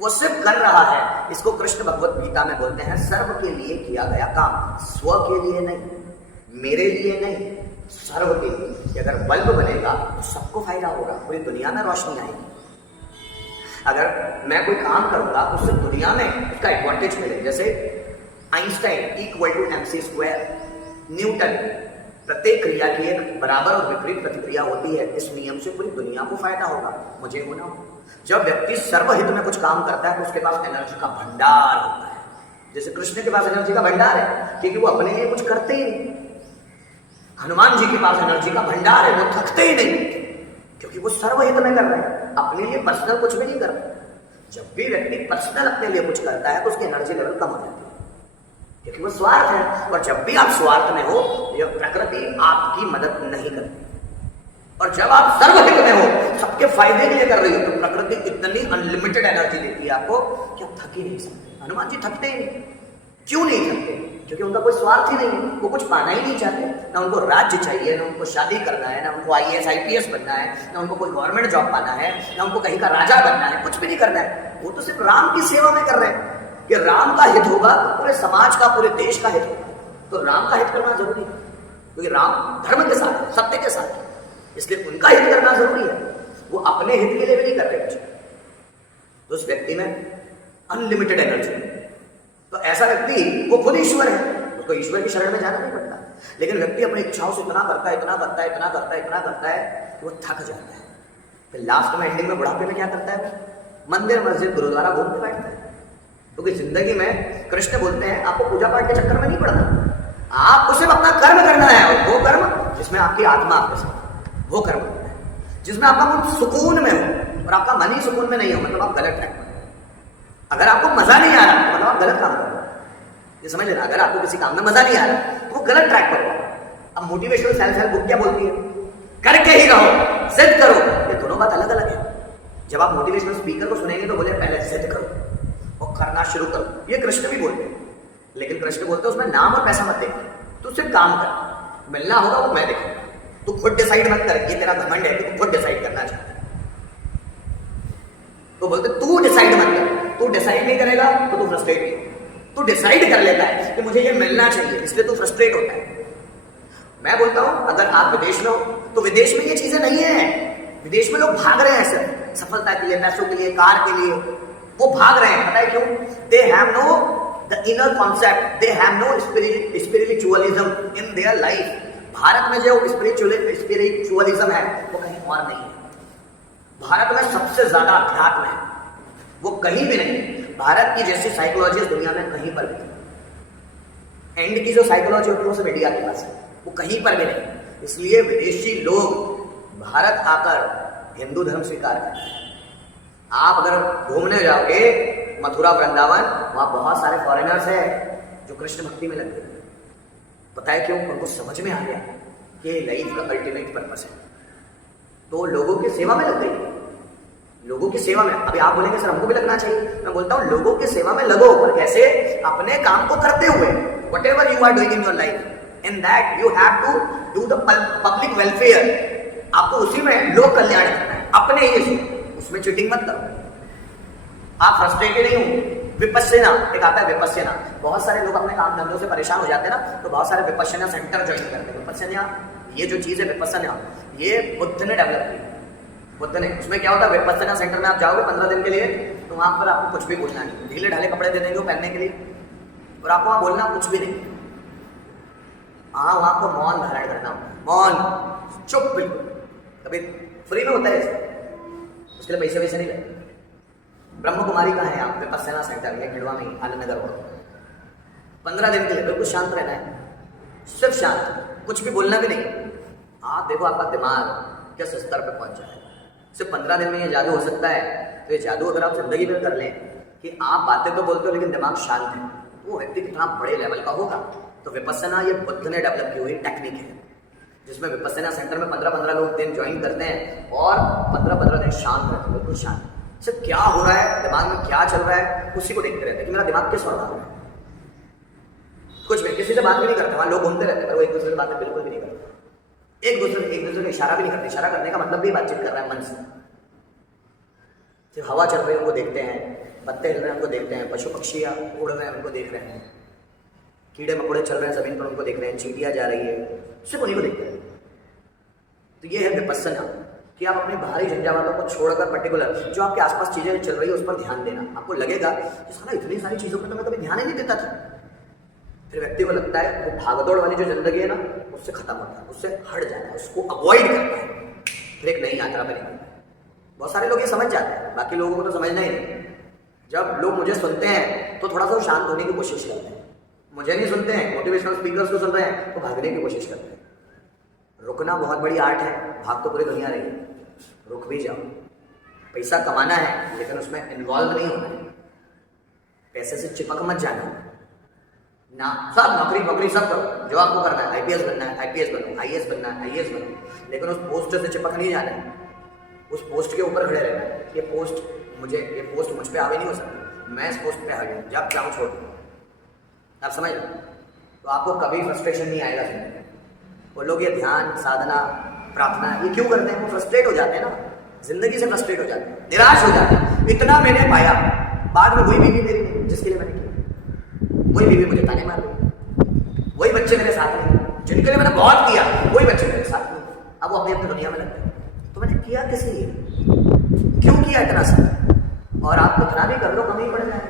वो सिर्फ कर रहा है। इसको कृष्ण भगवत गीता में बोलते हैं सर्व के लिए किया गया काम, स्व के लिए नहीं, मेरे लिए नहीं, सर्व के लिए। कि अगर बल्ब बनेगा तो सबको फायदा होगा, पूरी दुनिया में रोशनी आएगी। अगर मैं कोई काम करूंगा तो उससे दुनिया में उसका एडवांटेज मिले। जैसे Einstein equal to MC square, Newton, प्रत्येक क्रिया की एक बराबर और विपरीत प्रतिक्रिया होती है। इस नियम से पूरी दुनिया को फायदा होगा, मुझे होना हो। जब व्यक्ति सर्वहित में कुछ काम करता है तो उसके पास एनर्जी का भंडार होता है। जैसे कृष्ण के पास एनर्जी का भंडार है क्योंकि वो अपने लिए कुछ करते ही नहीं। हनुमान जी के पास एनर्जी का भंडार है, वो थकते ही नहीं क्योंकि वो सर्वहित में कर रहे हैं, अपने लिए पर्सनल कुछ भी नहीं कर रहे। जब भी व्यक्ति पर्सनल अपने लिए कुछ करता है तो उसकी एनर्जी लेवल कम हो जाती है क्योंकि वो स्वार्थ है। और जब भी आप स्वार्थ में हो, यह प्रकृति आपकी मदद नहीं करती। और जब आप सर्वहित में हो, सबके फायदे के लिए कर रही हो, तो प्रकृति इतनी अनलिमिटेड एनर्जी देती है आपको कि आप थक ही नहीं सकते। हनुमान जी थकते ही नहीं। क्यों नहीं थकते? क्योंकि उनका कोई स्वार्थ ही नहीं है, वो कुछ पाना ही नहीं चाहते। ना उनको राज्य चाहिए, ना उनको शादी करना है, ना उनको IAS IPS बनना है, ना उनको कोई गवर्नमेंट जॉब पाना है, ना उनको कहीं का राजा बनना है, कुछ भी नहीं करना है। वो तो सिर्फ राम की सेवा में कर रहे हैं कि राम का हित होगा तो पूरे समाज का, पूरे देश का हित होगा। तो राम का हित करना जरूरी है क्योंकि राम धर्म के साथ है, सत्य के साथ है, इसलिए उनका हित करना जरूरी है। वो अपने हित के लिए भी नहीं कर रहे कुछ। तो उस व्यक्ति में अनलिमिटेड एनर्जी है। तो ऐसा व्यक्ति वो खुद ईश्वर है, उसको ईश्वर की शरण में जाना नहीं पड़ता। लेकिन व्यक्ति अपनी इच्छाओं से इतना करता है, इतना करता है, इतना करता है, इतना करता है कि वो थक जाता है। फिर लास्ट में, एंडिंग में, बुढ़ापे में क्या करता है? मंदिर मस्जिद गुरुद्वारा घूमते बैठता है। क्योंकि जिंदगी में कृष्ण बोलते हैं आपको पूजा पाठ के चक्कर में नहीं पड़ना, आपको सिर्फ अपना कर्म करना है। और वो कर्म जिसमें आपकी आत्मा आपके साथ, वो कर्म करना है जिसमें आपका मन सुकून में हो। और आपका मन ही सुकून में नहीं हो मतलब आप गलत ट्रैक पर। अगर आपको मजा नहीं आ रहा तो मतलब आप गलत काम कर रहे हो, ये समझ लेना। अगर आपको किसी काम में मजा नहीं आ रहा तो वो गलत ट्रैक पर हो। अब मोटिवेशनल सेल्फ हेल्प बुक क्या बोलती है? करके ही रहो, जिद करो। ये दोनों बात अलग अलग है। जब आप मोटिवेशनल स्पीकर को सुनेंगे तो बोले पहले जिद करो और करना शुरू करो, ये कृष्ण भी बोलते हैं। लेकिन कृष्ण बोलते हैं उसमें नाम और पैसा मत देख, तू सिर्फ काम कर, मिलना होगा वो मैं देखूंगा। तू खुद डिसाइड मत कर, ये तेरा घमंड है कि तू खुद डिसाइड करना चाहता है। तो बोलते तू डिसाइड मत कर, तू डिसाइड नहीं करेगा तो तू फ्रस्ट्रेट नहीं होगा। तू डिसाइड कर लेता है कि मुझे ये मिलना चाहिए, इसलिए तू फ्रस्ट्रेट होता है। मैं बोलता हूं अगर आप विदेश में हो तो विदेश में ये चीजें नहीं है। विदेश में लोग भाग रहे हैं सिर्फ सफलता के लिए, पैसों के लिए, कार के लिए, वो भाग रहे हैं। पता है क्यों? They have no the inner concept, they have no spiritualism in their life. Bharat में जो स्पिरिचुअलिज्म है वो कहीं और नहीं है। भारत में सबसे ज्यादा अध्यात्म है, वो कहीं भी नहीं। भारत की जैसी साइकोलॉजी दुनिया में कहीं पर भी नहीं। एंड की जो साइकोलॉजी होती है वो सब इंडिया के पास है, वो कहीं पर भी नहीं। इसलिए विदेशी लोग भारत आकर हिंदू धर्म स्वीकार करते हैं। आप अगर घूमने जाओगे मथुरा वृंदावन, वहां बहुत सारे फॉरेनर्स हैं जो कृष्ण भक्ति में लग गए। पता है क्यों? उनको समझ में आ गया कि लाइफ का अल्टीमेट पर्पस है, तो लोगों की सेवा में लग गई। लोगों की सेवा में। अभी आप बोलेंगे सर हमको भी लगना चाहिए, मैं बोलता हूं लोगों की सेवा में लगो, पर कैसे? अपने काम को करते हुए। Whatever you are doing in your life, in that you have to do the public welfare. आपको उसी में लोक कल्याण करना है, अपने ही उसमें चीटिंग मत करो। आप फ्रस्ट्रेटेड नहीं हो। विपस्यना एक आता है, विपस्यना। बहुत सारे लोग अपने काम धंधों से परेशान हो जाते हैं ना, तो बहुत सारे विपस्यना सेंटर ज्वाइन करते हैं। विपस्यना ये जो चीज है, विपस्यना ये बुद्ध ने डेवलप की। बुद्ध ने, उसमें क्या होता है? विपस्यना सेंटर में आप जाओगे 15 दिन के लिए, तो वहां पर आपको कुछ भी बोलना नहीं, ढीले ढाले कपड़े दे देंगे पहनने के लिए, और आपको वहां बोलना कुछ भी नहीं। हाँ, वहां आपको मौन धारण करना, मौन, चुप, बिल्कुल। कभी फ्री में होता है इसके लिए पैसे वैसे नहीं लगते। ब्रह्म कुमारी का है आप विपस्यना सेंटर, ये खिड़वा में, आनंद नगर हो। 15 दिन के लिए बिल्कुल शांत रहना है, सिर्फ शांत, कुछ भी बोलना भी नहीं। आप देखो आपका दिमाग किस स्तर पे पहुंच जाए। सिर्फ 15 दिन में ये जादू हो सकता है। तो ये जादू अगर आप जिंदगी में कर लें कि आप बातें तो बोलते हो लेकिन दिमाग शांत है, तो वो व्यक्ति कितना बड़े लेवल का होगा। तो विपस्यना ये बुद्ध ने डेवलप की हुई टेक्निक है, जिसमें विपस्यना सेंटर में 15-15 लोग दिन ज्वाइन करते हैं और 15-15 दिन शांत रहते हैं, बिल्कुल शांत। सिर्फ क्या हो रहा है, दिमाग में क्या चल रहा है, उसी को देखते रहते हैं कि मेरा दिमाग किस ओर भाग रहा है। कुछ भी, किसी से बात भी नहीं करते। वहां लोग घूमते रहते हैं पर वो एक दूसरे से बातें बिल्कुल भी नहीं करते। एक दूसरे को इशारा भी नहीं करते। इशारा करने का मतलब भी बातचीत कर रहा है मन से। सिर्फ हवा चल रही है उनको देखते हैं, पत्ते हिल रहे हैं उनको देखते हैं, पशु पक्षियाँ उड़ रहे हैं उनको देख रहे हैं, कीड़े मकोड़े चल रहे हैं ज़मीन पर उनको देख रहे हैं, चींटियाँ जा रही है, सिर्फ उन्हीं को देखते हैं। तो ये है विपस्सना, कि आप अपनी बाहरी झंझावातों को छोड़कर पर्टिकुलर जो आपके आसपास चीज़ें चल रही है उस पर ध्यान देना। आपको लगेगा कि साला इतनी सारी चीज़ों पर तो मैं कभी ध्यान ही नहीं देता था। फिर व्यक्ति को लगता है वो भागदौड़ वाली जो जिंदगी है ना उससे खत्म होता है, उससे हट जाना है, उसको अवॉइड करना है, फिर एक नई यात्रा पर निकलना है। बहुत सारे लोग ये समझ जाते हैं, बाकी लोगों को तो समझना ही नहीं। जब लोग मुझे सुनते हैं तो थोड़ा सा शांत होने की कोशिश करते हैं, मुझे नहीं सुनते हैं, मोटिवेशनल स्पीकर्स को सुन रहे हैं तो भागने की कोशिश करते हैं। रुकना बहुत बड़ी आर्ट है, भाग तो पूरी दुनिया रही है, रुक भी जाओ। पैसा कमाना है लेकिन उसमें इन्वॉल्व नहीं होना है, पैसे से चिपक मत जाना ना। सब नौकरी सब करो जो आपको करना है, आईपीएस बनना है आईपीएस बनो, आईएएस बनना है आईएएस बनो, लेकिन उस पोस्ट से चिपक नहीं जाना है, उस पोस्ट के ऊपर खड़े रहना है। ये पोस्ट मुझ पे हावी नहीं हो सकती, मैं इस पोस्ट पे हावी हूँ, जब चाहूँ छोड़ दूँ। आप समझ लो, तो आपको कभी फ्रस्ट्रेशन नहीं आएगा जिंदगी में। वो लोग ये ध्यान साधना प्रार्थना ये क्यों करते हैं? वो फ्रस्ट्रेट हो जाते हैं ना, जिंदगी से फ्रस्ट्रेट हो जाते हैं, निराश हो जाते हैं। इतना मैंने पाया, बाद में वही बीवी मेरी नहीं जिसके लिए मैंने किया, वही बीवी मुझे ताने मार रही, वही बच्चे मेरे साथ नहीं जिनके लिए मैंने बहुत किया, वही बच्चे मेरे साथ नहीं। अब वो अपनी अपनी दुनिया में लगते हैं। तो मैंने किया किस लिए, क्यों किया इतना सब? और आप कितना भी कर लो कम ही पड़ जाए।